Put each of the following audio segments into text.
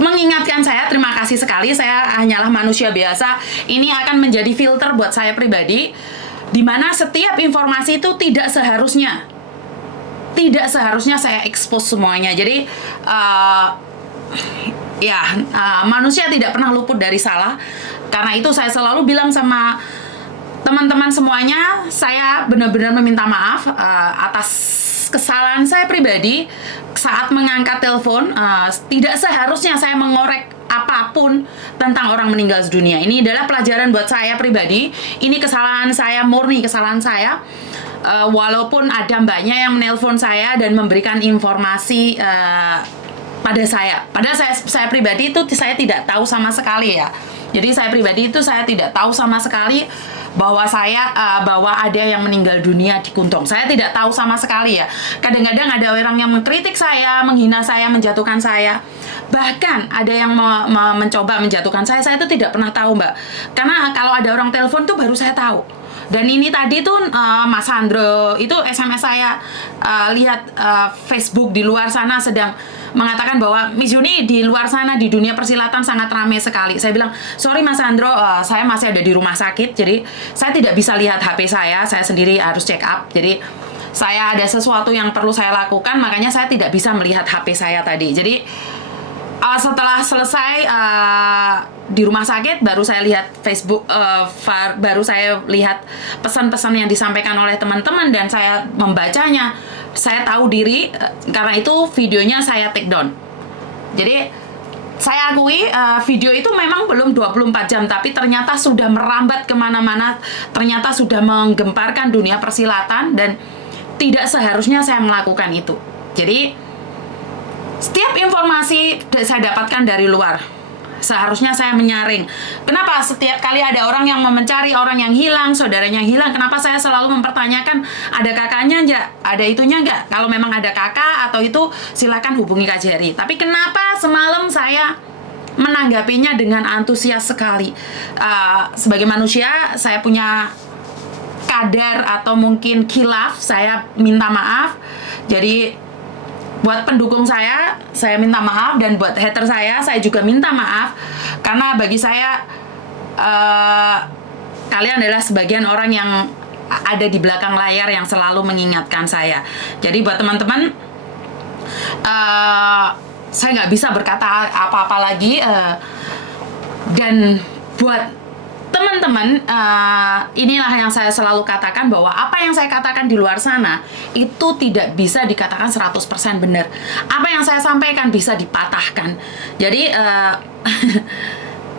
mengingatkan saya. Terima kasih sekali, saya hanyalah manusia biasa. Ini akan menjadi filter buat saya pribadi, dimana setiap informasi itu tidak seharusnya saya expose semuanya. Jadi manusia tidak pernah luput dari salah. Karena itu saya selalu bilang sama teman-teman semuanya, saya benar-benar meminta maaf atas kesalahan saya pribadi saat mengangkat telepon. Tidak seharusnya saya mengorek apapun tentang orang meninggal dunia. Ini adalah pelajaran buat saya pribadi. Ini kesalahan saya, murni kesalahan saya. Walaupun ada mbaknya yang menelpon saya dan memberikan informasi pada saya. Padahal saya pribadi itu saya tidak tahu sama sekali ya. Jadi saya pribadi itu saya tidak tahu sama sekali bahwa bahwa ada yang meninggal dunia di Kuntung. Saya tidak tahu sama sekali ya. Kadang-kadang ada orang yang mengkritik saya, menghina saya, menjatuhkan saya. Bahkan ada yang mencoba menjatuhkan saya itu tidak pernah tahu, Mbak. Karena kalau ada orang telepon tuh baru saya tahu. Dan ini tadi tuh Mas Sandro itu SMS saya, lihat Facebook di luar sana sedang mengatakan bahwa Miss Yuni di luar sana di dunia persilatan sangat ramai sekali. Saya bilang, sorry Mas Sandro, saya masih ada di rumah sakit, jadi saya tidak bisa lihat HP saya sendiri harus check up. Jadi saya ada sesuatu yang perlu saya lakukan, makanya saya tidak bisa melihat HP saya tadi. Jadi setelah selesai di rumah sakit, baru saya lihat Facebook, baru saya lihat pesan-pesan yang disampaikan oleh teman-teman dan saya membacanya. Saya tahu diri, karena itu videonya saya take down. Jadi saya akui video itu memang belum 24 jam, tapi ternyata sudah merambat kemana-mana, ternyata sudah menggemparkan dunia persilatan dan tidak seharusnya saya melakukan itu. Jadi setiap informasi saya dapatkan dari luar, seharusnya saya menyaring. Kenapa setiap kali ada orang yang mencari orang yang hilang, saudaranya yang hilang, kenapa saya selalu mempertanyakan, ada kakaknya enggak, ada itunya enggak? Kalau memang ada kakak atau itu, silakan hubungi Kak Jerry. Tapi kenapa semalam saya menanggapinya dengan antusias sekali? Sebagai manusia, saya punya kadar atau mungkin khilaf, saya minta maaf. Jadi buat pendukung saya minta maaf, dan buat hater saya juga minta maaf, karena bagi saya kalian adalah sebagian orang yang ada di belakang layar yang selalu mengingatkan saya. Jadi buat teman-teman, saya nggak bisa berkata apa-apa lagi, dan buat teman-teman, inilah yang saya selalu katakan, bahwa apa yang saya katakan di luar sana itu tidak bisa dikatakan 100% benar. Apa yang saya sampaikan bisa dipatahkan. Jadi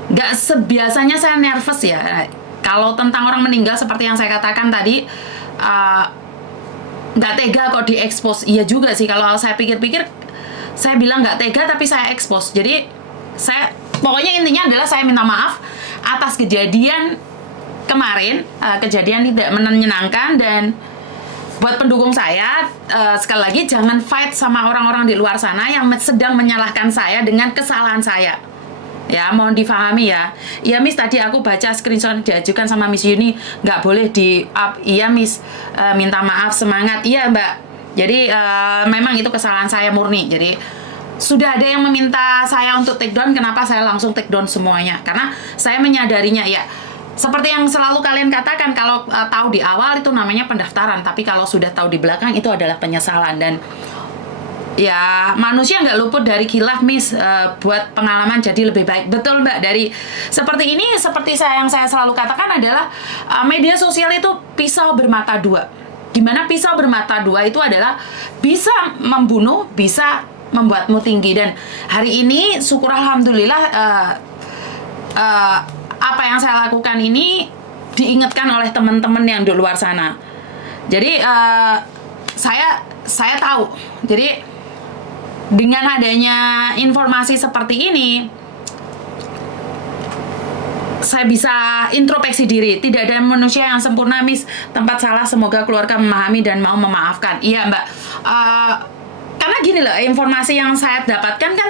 nggak sebiasanya saya nervous ya. Kalau tentang orang meninggal seperti yang saya katakan tadi, nggak tega kok diekspos. Iya juga sih, kalau saya pikir-pikir, saya bilang nggak tega tapi saya ekspos. Jadi pokoknya intinya adalah saya minta maaf atas kejadian kemarin, kejadian tidak menyenangkan. Dan buat pendukung saya, sekali lagi jangan fight sama orang-orang di luar sana yang sedang menyalahkan saya dengan kesalahan saya. Ya, mohon difahami ya. Iya Miss, tadi aku baca screenshot diajukan sama Miss Yuni, nggak boleh di up. Iya Miss, minta maaf, semangat. Iya Mbak. Jadi memang itu kesalahan saya murni. Jadi sudah ada yang meminta saya untuk take down, kenapa saya langsung take down semuanya? Karena saya menyadarinya, ya seperti yang selalu kalian katakan, kalau tahu di awal itu namanya pendaftaran, tapi kalau sudah tahu di belakang itu adalah penyesalan. Dan ya manusia nggak luput dari khilaf Miss, buat pengalaman jadi lebih baik. Betul Mbak, dari seperti ini, seperti yang saya selalu katakan adalah media sosial itu pisau bermata dua. Dimana pisau bermata dua itu adalah bisa membunuh, bisa membuatmu tinggi. Dan hari ini syukur alhamdulillah, apa yang saya lakukan ini diingatkan oleh teman-teman yang di luar sana. Jadi saya tahu. Jadi dengan adanya informasi seperti ini, saya bisa introspeksi diri. Tidak ada manusia yang sempurna Miss, tempat salah semoga keluarga memahami dan mau memaafkan. Iya Mbak, karena gini loh, informasi yang saya dapatkan kan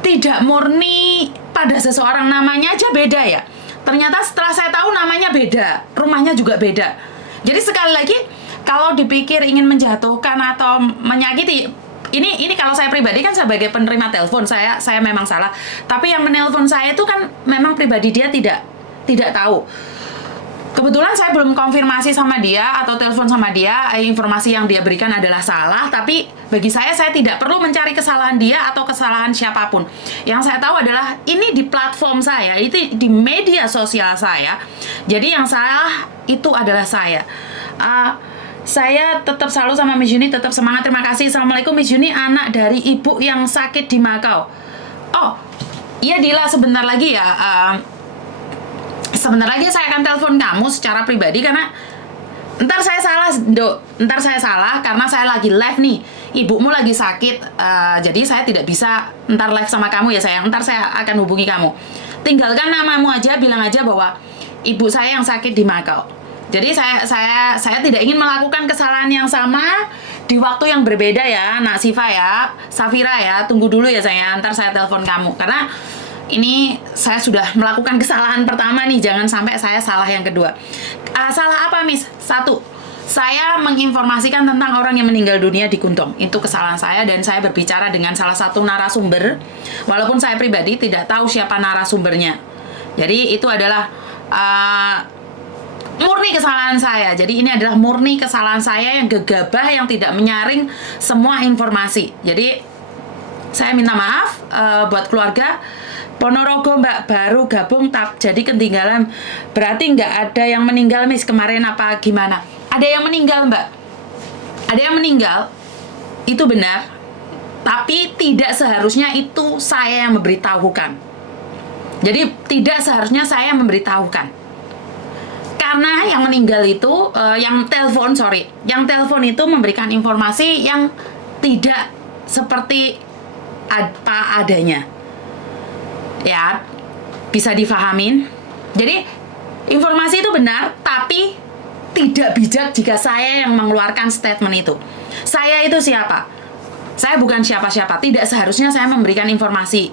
tidak murni pada seseorang, namanya aja beda ya. Ternyata setelah saya tahu namanya beda, rumahnya juga beda. Jadi sekali lagi, kalau dipikir ingin menjatuhkan atau menyakiti, ini kalau saya pribadi kan sebagai penerima telepon, saya memang salah. Tapi yang menelpon saya itu kan memang pribadi dia tidak tahu. Kebetulan saya belum konfirmasi sama dia atau telepon sama dia, informasi yang dia berikan adalah salah, tapi bagi saya tidak perlu mencari kesalahan dia atau kesalahan siapapun. Yang saya tahu adalah ini di platform saya, itu di media sosial saya. Jadi yang salah itu adalah saya. Saya tetap selalu sama Miss Yuni, tetap semangat. Terima kasih. Assalamualaikum Miss Yuni, anak dari ibu yang sakit di Makau. Oh, iya Dila, sebentar lagi ya. Sebentar lagi saya akan telepon kamu secara pribadi karena ntar saya salah, Dok. Ntar saya salah karena saya lagi live nih. Ibumu lagi sakit, jadi saya tidak bisa ntar live sama kamu ya sayang. Ntar saya akan hubungi kamu. Tinggalkan namamu aja, bilang aja bahwa ibu saya yang sakit di Makau. Jadi saya tidak ingin melakukan kesalahan yang sama di waktu yang berbeda ya, Nak Siva ya, Safira ya. Tunggu dulu ya sayang, ntar saya telepon kamu karena ini saya sudah melakukan kesalahan pertama nih, jangan sampai saya salah yang kedua. Salah apa, Miss? 1, saya menginformasikan tentang orang yang meninggal dunia di Kuntung. Itu kesalahan saya dan saya berbicara dengan salah satu narasumber, walaupun saya pribadi tidak tahu siapa narasumbernya. Jadi itu adalah murni kesalahan saya. Jadi ini adalah murni kesalahan saya yang gegabah, yang tidak menyaring semua informasi. Jadi saya minta maaf buat keluarga Ponorogo Mbak, baru gabung jadi ketinggalan. Berarti nggak ada yang meninggal Miss kemarin apa gimana? Ada yang meninggal Mbak, ada yang meninggal, itu benar. Tapi tidak seharusnya itu saya yang memberitahukan. Jadi tidak seharusnya saya memberitahukan. Karena yang meninggal itu, yang telepon itu memberikan informasi yang tidak seperti apa adanya. Ya, bisa difahamin. Jadi informasi itu benar, tapi tidak bijak jika saya yang mengeluarkan statement itu. Saya itu siapa? Saya bukan siapa-siapa. Tidak seharusnya saya memberikan informasi.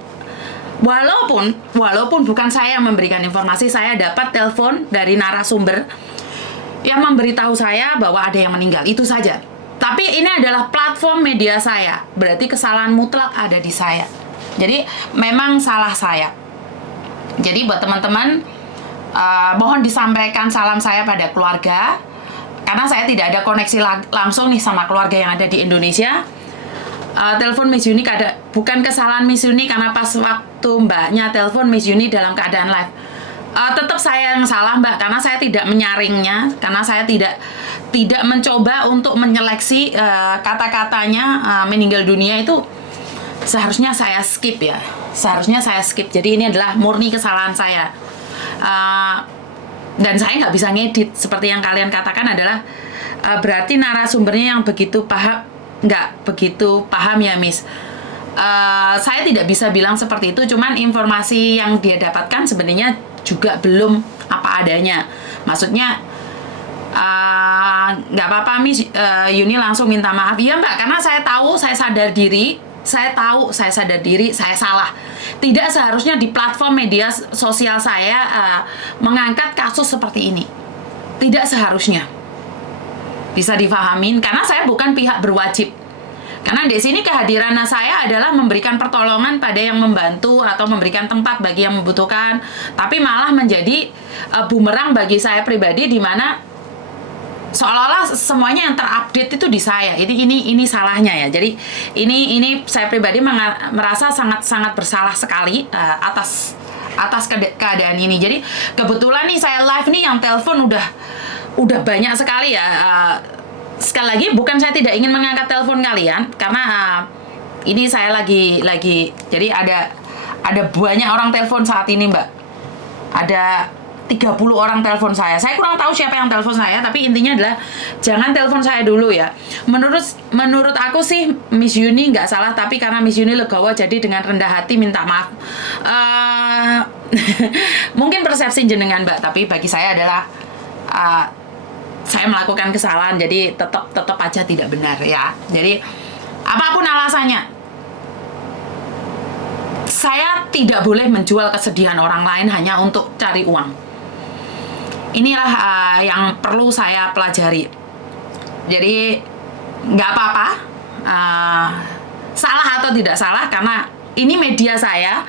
Walaupun bukan saya yang memberikan informasi, saya dapat telepon dari narasumber yang memberitahu saya bahwa ada yang meninggal. Itu saja. Tapi ini adalah platform media saya. Berarti kesalahan mutlak ada di saya. Jadi memang salah saya. Jadi buat teman-teman, mohon disampaikan salam saya pada keluarga, karena saya tidak ada koneksi langsung nih sama keluarga yang ada di Indonesia. Telepon Miss Yuni bukan kesalahan Miss Yuni, karena pas waktu mbaknya telepon Miss Yuni dalam keadaan live. Tetap saya yang salah Mbak, karena saya tidak menyaringnya, karena saya tidak mencoba untuk menyeleksi kata-katanya. Meninggal dunia itu seharusnya saya skip ya, jadi ini adalah murni kesalahan saya. Dan saya nggak bisa ngedit seperti yang kalian katakan adalah berarti narasumbernya yang nggak begitu paham ya Miss. Saya tidak bisa bilang seperti itu, cuman informasi yang dia dapatkan sebenarnya juga belum apa adanya. Maksudnya nggak apa-apa Miss Yuni langsung minta maaf. Iya Mbak, karena saya tahu, saya sadar diri, saya salah. Tidak seharusnya di platform media sosial saya mengangkat kasus seperti ini. Tidak seharusnya. Bisa difahamin, karena saya bukan pihak berwajib. Karena di sini kehadiran saya adalah memberikan pertolongan pada yang membantu atau memberikan tempat bagi yang membutuhkan. Tapi malah menjadi bumerang bagi saya pribadi, di mana seolah-olah semuanya yang terupdate itu di saya. Ini salahnya ya. Jadi ini saya pribadi merasa sangat bersalah sekali atas keadaan ini. Jadi kebetulan nih saya live nih, yang telepon udah banyak sekali ya. Sekali lagi, bukan saya tidak ingin mengangkat telepon kalian, karena ini saya lagi jadi ada banyak orang telepon saat ini Mbak. Ada 30 orang telepon saya. Saya kurang tahu siapa yang telepon saya, tapi intinya adalah jangan telepon saya dulu ya. Menurut aku sih Miss Yuni nggak salah, tapi karena Miss Yuni legowo jadi dengan rendah hati minta maaf. Mungkin persepsi jenengan Mbak, tapi bagi saya adalah saya melakukan kesalahan, jadi tetap aja tidak benar ya. Jadi apapun alasannya, saya tidak boleh menjual kesedihan orang lain hanya untuk cari uang. Inilah yang perlu saya pelajari. Jadi nggak apa-apa salah atau tidak salah, karena ini media saya,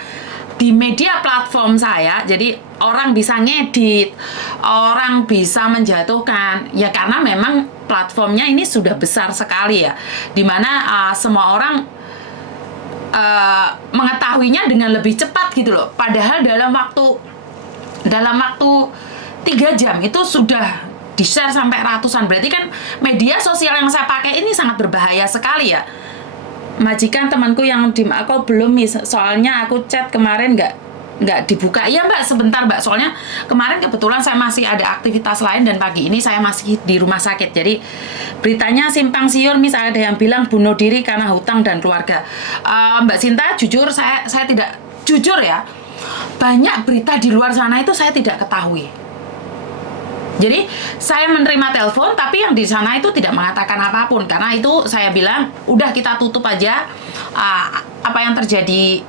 di media platform saya, jadi orang bisa ngedit, orang bisa menjatuhkan, ya karena memang platformnya ini sudah besar sekali ya, dimana semua orang mengetahuinya dengan lebih cepat gitu loh. Padahal dalam waktu 3 jam itu sudah di-share sampai ratusan. Berarti kan media sosial yang saya pakai ini sangat berbahaya sekali ya. Majikan temanku yang di aku belum, soalnya aku chat kemarin nggak dibuka. Iya Mbak, sebentar Mbak, soalnya kemarin kebetulan saya masih ada aktivitas lain dan pagi ini saya masih di rumah sakit. Jadi beritanya simpang siur, ada yang bilang bunuh diri karena hutang dan keluarga. Mbak Sinta, jujur saya tidak, jujur ya, banyak berita di luar sana itu saya tidak ketahui. Jadi saya menerima telepon, tapi yang di sana itu tidak mengatakan apapun, karena itu saya bilang udah kita tutup aja apa yang terjadi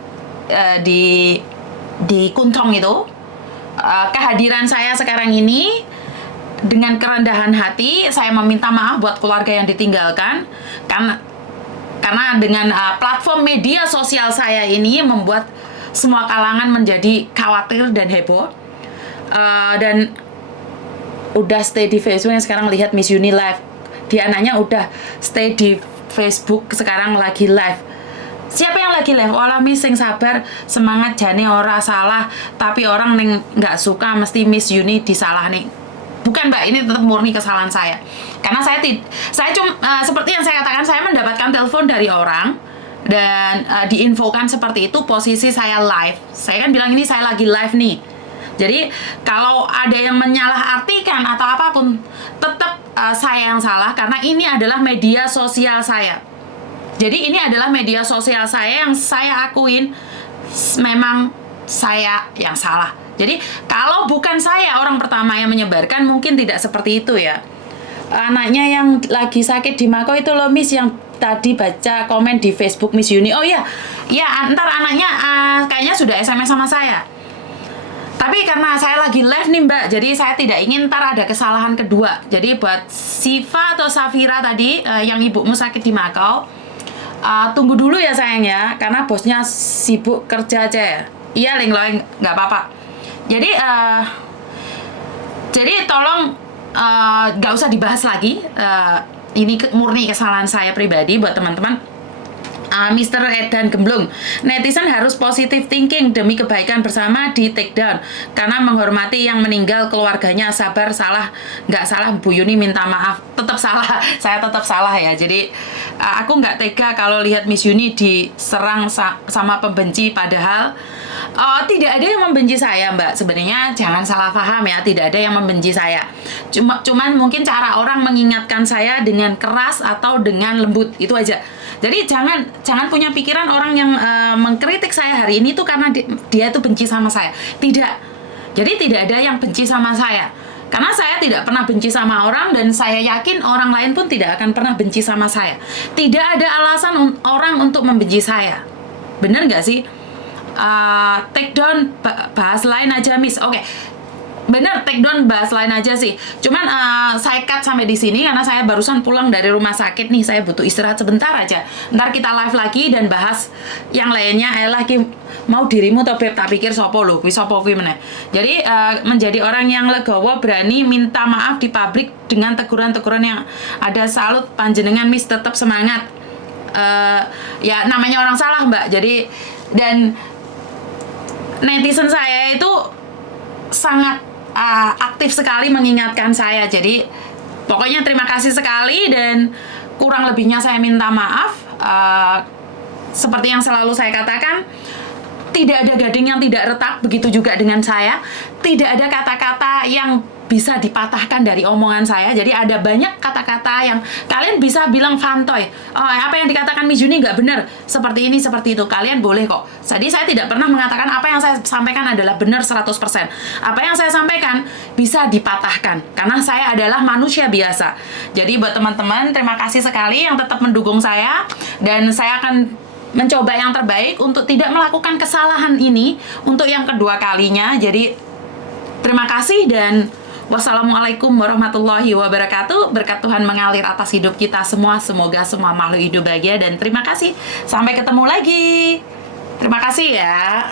di Kuntong itu. Kehadiran saya sekarang ini dengan kerendahan hati, saya meminta maaf buat keluarga yang ditinggalkan, karena dengan platform media sosial saya ini membuat semua kalangan menjadi khawatir dan heboh. Dan udah stay di Facebook, yang sekarang lihat Miss Uni live, dia anaknya udah stay di Facebook, sekarang lagi live. Siapa yang lagi live? Olah Miss, sing sabar, semangat, jane ora salah, tapi orang neng nggak suka mesti Miss Uni disalah nih. Bukan Mbak, ini tetap murni kesalahan saya, karena saya cuma seperti yang saya katakan, saya mendapatkan telepon dari orang dan diinfokan seperti itu, posisi saya live. Saya kan bilang ini saya lagi live nih. Jadi kalau ada yang menyalahartikan atau apapun, tetap saya yang salah, karena ini adalah media sosial saya. Jadi ini adalah media sosial saya yang saya akuin memang saya yang salah. Jadi kalau bukan saya orang pertama yang menyebarkan, mungkin tidak seperti itu ya. Anaknya yang lagi sakit di Mako itu loh Miss, yang tadi baca komen di Facebook Miss Uni. Oh iya, ntar anaknya kayaknya sudah SMS sama saya. Tapi karena saya lagi live nih Mbak, jadi saya tidak ingin ntar ada kesalahan kedua. Jadi buat Siva atau Safira tadi yang ibumu sakit di Makau, tunggu dulu ya sayang ya, karena bosnya sibuk kerja aja ya. Iya Leng, nggak apa-apa. Jadi tolong nggak usah dibahas lagi. Ini murni kesalahan saya pribadi. Buat teman-teman, Mr. Edan Gemblung, netizen harus positive thinking demi kebaikan bersama, di take down karena menghormati yang meninggal, keluarganya. Sabar, salah nggak salah Bu Yuni minta maaf. Tetap salah, saya tetap salah ya. Jadi aku nggak tega kalau lihat Miss Yuni diserang sama pembenci, padahal tidak ada yang membenci saya Mbak. Sebenarnya jangan salah paham ya, tidak ada yang membenci saya. Cuman mungkin cara orang mengingatkan saya dengan keras atau dengan lembut, itu aja. Jadi jangan punya pikiran orang yang mengkritik saya hari ini tuh karena dia tuh benci sama saya. Tidak. Jadi tidak ada yang benci sama saya. Karena saya tidak pernah benci sama orang, dan saya yakin orang lain pun tidak akan pernah benci sama saya. Tidak ada alasan orang untuk membenci saya. Bener nggak sih? Take down, bahas lain aja Miss. Oke. Bener, take down, bahas lain aja sih. Cuman saya cut sampai di sini karena saya barusan pulang dari rumah sakit nih. Saya butuh istirahat sebentar aja. Ntar kita live lagi dan bahas yang lainnya. Lagi mau dirimu atau beb, tak pikir sopo lho, kuwi sopo kuwi meneh. Jadi menjadi orang yang legowo, berani minta maaf di publik dengan teguran-teguran yang ada. Salut panjenengan Miss, tetap semangat. Ya namanya orang salah Mbak. Jadi dan netizen saya itu sangat aktif sekali mengingatkan saya. Jadi pokoknya terima kasih sekali, dan kurang lebihnya saya minta maaf. Seperti yang selalu saya katakan, tidak ada gading yang tidak retak, begitu juga dengan saya. Tidak ada kata-kata yang bisa dipatahkan dari omongan saya. Jadi ada banyak kata-kata yang kalian bisa bilang fantoy. Apa yang dikatakan Miss Juni nggak benar, seperti ini, seperti itu. Kalian boleh kok. Jadi saya tidak pernah mengatakan apa yang saya sampaikan adalah benar 100%. Apa yang saya sampaikan bisa dipatahkan, karena saya adalah manusia biasa. Jadi buat teman-teman, terima kasih sekali yang tetap mendukung saya, dan saya akan mencoba yang terbaik untuk tidak melakukan kesalahan ini untuk yang kedua kalinya. Jadi terima kasih, dan Wassalamualaikum warahmatullahi wabarakatuh. Berkat Tuhan mengalir atas hidup kita semua. Semoga semua makhluk hidup bahagia dan terima kasih. Sampai ketemu lagi. Terima kasih ya.